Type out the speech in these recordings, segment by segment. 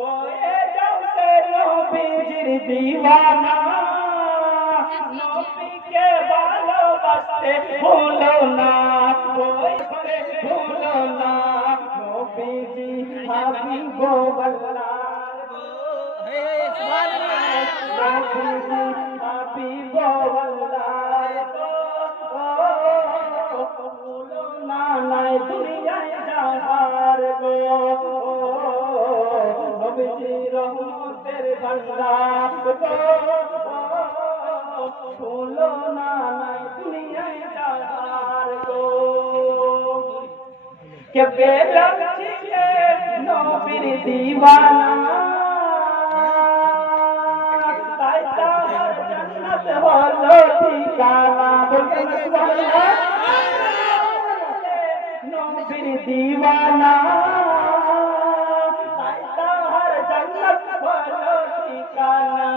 হয়ে যাও সে নবীজির দিওয়ানা নবীকে ভালোবাসতে ভুলো না ওই করে ভুলো না নবীজি হাবিবুল্লাহ নবীজি হাবিবুল্লাহ ভুলো না নাই দুনিয়ায় যাহার গো নবীজি রহমতের ভান্ডার গো ভুলো না নাই দুনিয়ায় যাহার গো কে বেলাল ছিলেন নবীর দিওয়ানা তাই তার জান্নাত হলো ঠিকানা বলতে সুবহানাল্লাহ নবীর দিওয়ানা তাই তার জান্নাত হলো ঠিকানা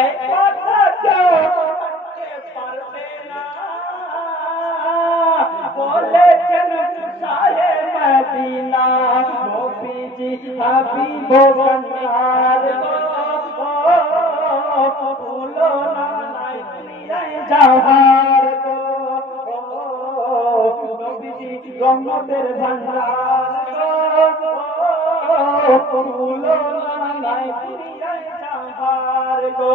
এই কথা কেউ বলতে পারবে না বলেছেন শাহে মদিনা নবীজি হাবিবুল্লাহ ভুলো না নাই দুনিয়ায় যাহার গো নবীজি রহমতের ভান্ডার ভুলো না নাই দুনিয়ায় যাহার গো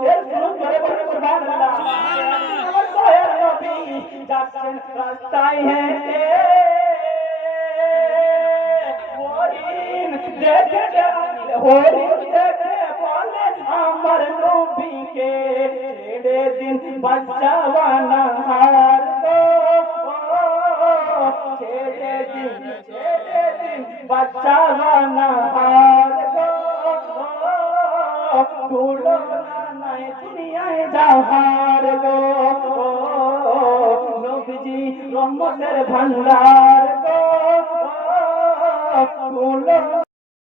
শেষ করে বলে সুবহানাল্লাহ আমার দয়ার নবী যাচ্ছেন রাস্তায় হেঁটে হরিণ দেখে বলে আমার নবীকে ছেড়ে দিন বাচ্চা বানাহার গো ছেড়ে দিন বাচ্চা বানাহার গো ভুলো না নাই দুনিয়ায় যাহার গো নবীজি রহমতের ভান্ডার গো ভুলো